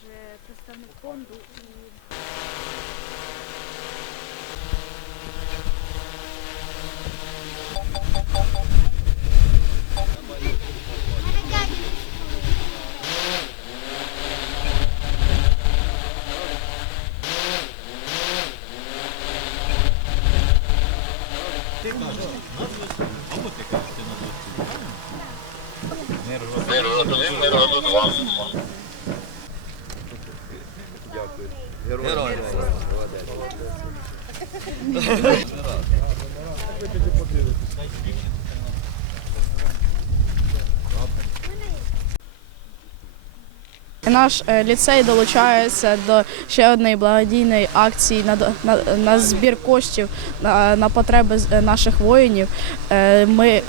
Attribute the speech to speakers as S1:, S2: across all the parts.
S1: представник фонду і Heroi. Heroi. Heroi.
S2: Наш е, ліцей долучається до ще однієї благодійної акції на, на, на збір коштів на, на потреби е, наших воїнів. Е, Ми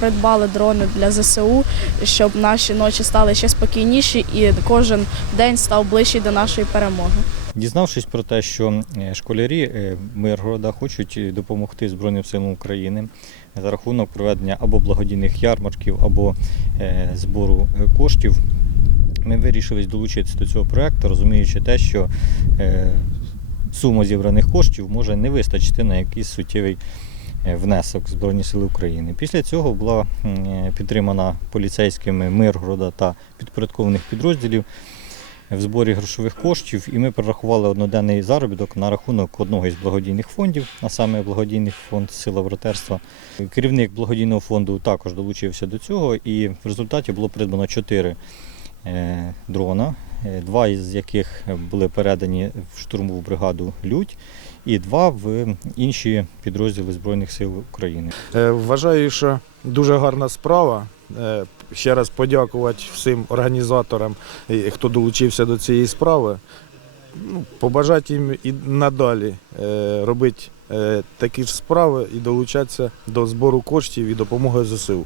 S2: придбали дрони для ЗСУ, щоб наші ночі стали ще спокійніші і кожен день став ближчий до нашої перемоги.
S3: Дізнавшись про те, що школярі Миргорода хочуть допомогти Збройним силам України за рахунок проведення або благодійних ярмарків, або збору коштів, ми вирішили долучитися до цього проекту, розуміючи те, що е, сума зібраних коштів може не вистачити на якийсь суттєвий е, внесок Збройні Сили України. Після цього була е, підтримана поліцейськими Миргорода та підпорядкованих підрозділів в зборі грошових коштів, і ми перерахували одноденний заробіток на рахунок одного із благодійних фондів, а саме благодійний фонд Сила братерства. Керівник благодійного фонду також долучився до цього, і в результаті було придбано чотири дрона, е, два із яких були передані в штурмову бригаду Людь, і два в інші підрозділи Збройних сил України.
S4: Е, Вважаю, що дуже гарна справа. Е, Ще раз подякувати всім організаторам, хто долучився до цієї справи. Ну, Побажати їм і надалі е, робити е, такі ж справи і долучатися до збору коштів і допомоги ЗСУ.